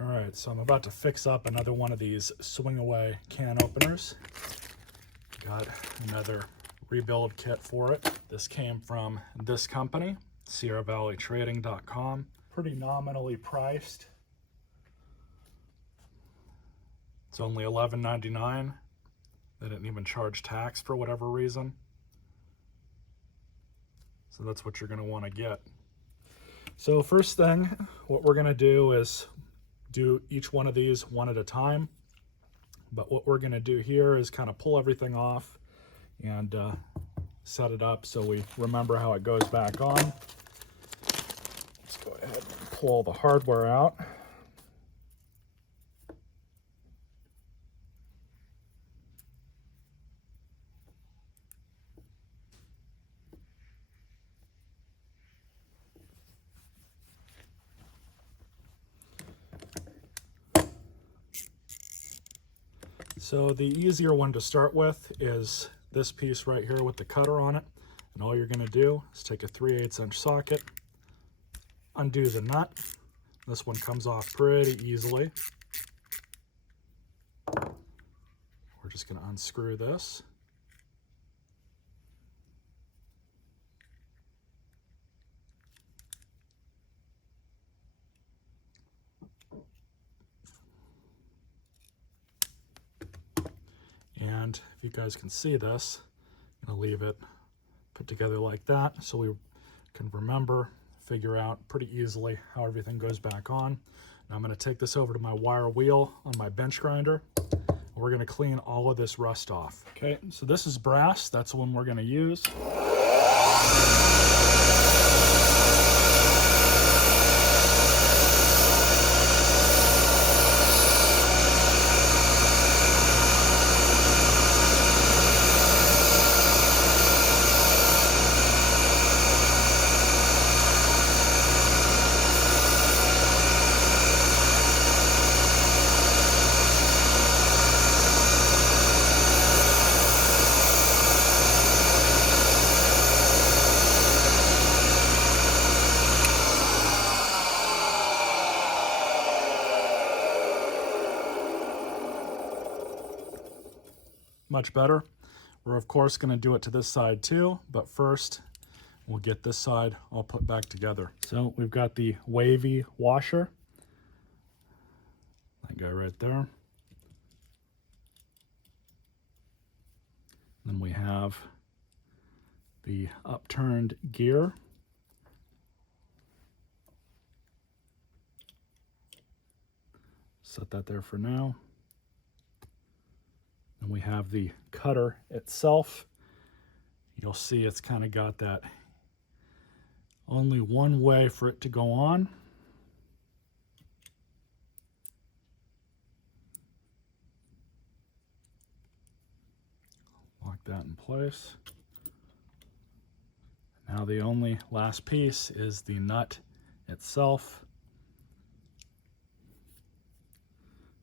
All right, so I'm about to fix up another one of these swing away can openers. Got another rebuild kit for it. This came from this company, SierraValleyTrading.com. Pretty nominally priced. It's only $11.99. They didn't even charge tax for whatever reason. So that's what you're going to want to get. So first thing, what we're going to do is do each one of these one at a time. But what we're going to do here is kind of pull everything off and set it up so we remember how it goes back on. Let's go ahead and pull all the hardware out. So the easier one to start with is this piece right here with the cutter on it. And all you're going to do is take a 3/8 inch socket, undo the nut. This one comes off pretty easily. We're just going to unscrew this. And if you guys can see this, I'm going to leave it put together like that so we can remember, figure out pretty easily how everything goes back on. Now I'm going to take this over to my wire wheel on my bench grinder. We're going to clean all of this rust off. Okay, so this is brass. That's the one we're going to use. Much better. We're of course going to do it to this side too, but first we'll get this side all put back together. So we've got the wavy washer, that guy right there. Then we have the upturned gear. Set that there for now. And we have the cutter itself. You'll see it's kind of got that only one way for it to go on. Lock that in place. Now the only last piece is the nut itself.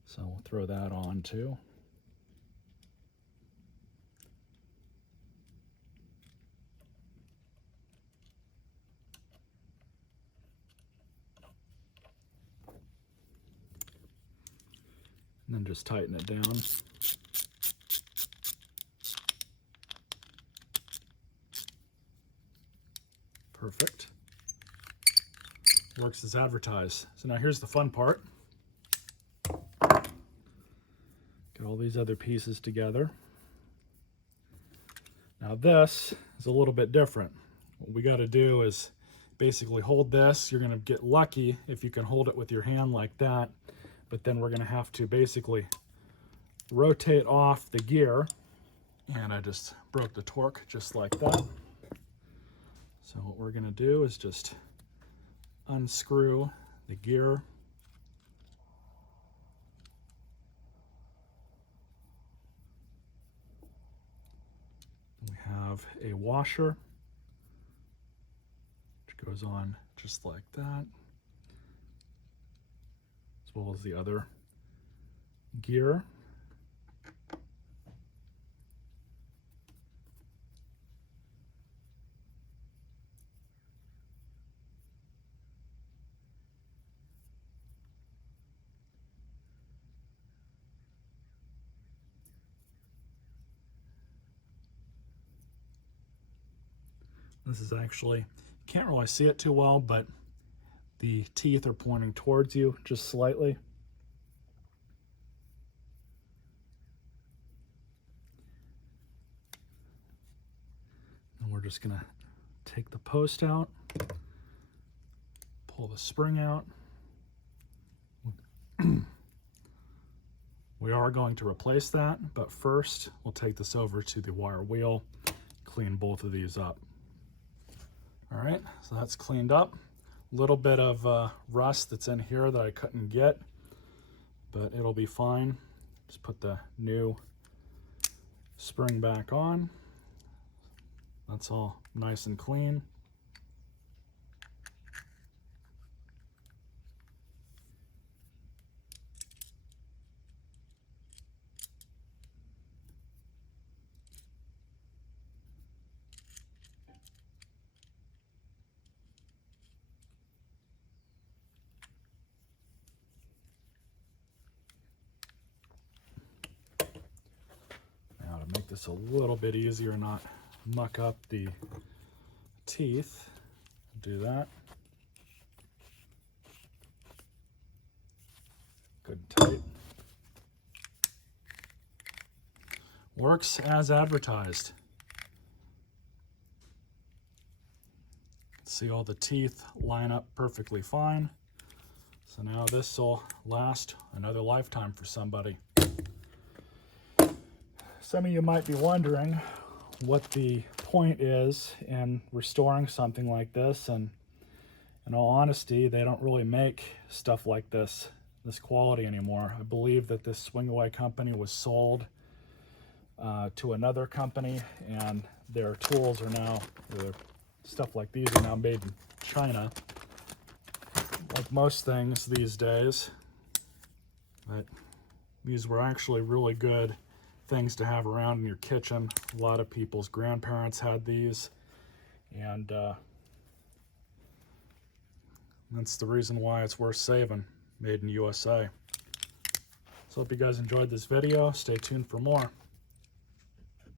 So we'll throw that on too. And then just tighten it down. Perfect. Works as advertised. So now here's the fun part. Get all these other pieces together. Now this is a little bit different. What we got to do is basically hold this. You're going to get lucky if you can hold it with your hand like that. But then we're going to have to basically rotate off the gear. And I just broke the torque just like that. So what we're going to do is just unscrew the gear. We have a washer, which goes on just like that, as well as the other gear. This is actually, can't really see it too well, but the teeth are pointing towards you just slightly. And we're just gonna take the post out, pull the spring out. We are going to replace that, but first we'll take this over to the wire wheel, clean both of these up. All right, so that's cleaned up. A little bit of rust that's in here that I couldn't get, but it'll be fine. Just put the new spring back on. That's all nice and clean. Now to make this a little bit easier, not muck up the teeth, do that. Good and tight. Works as advertised. See, all the teeth line up perfectly fine. So now this will last another lifetime for somebody. Some of you might be wondering what the point is in restoring something like this, and in all honesty, they don't really make stuff like this quality anymore. I believe that this swing away company was sold to another company, and their tools are now, stuff like these are now made in China, like most things these days. But these were actually really good things to have around in your kitchen. A lot of people's grandparents had these, and that's the reason why it's worth saving. Made in USA. So hope you guys enjoyed this video. Stay tuned for more.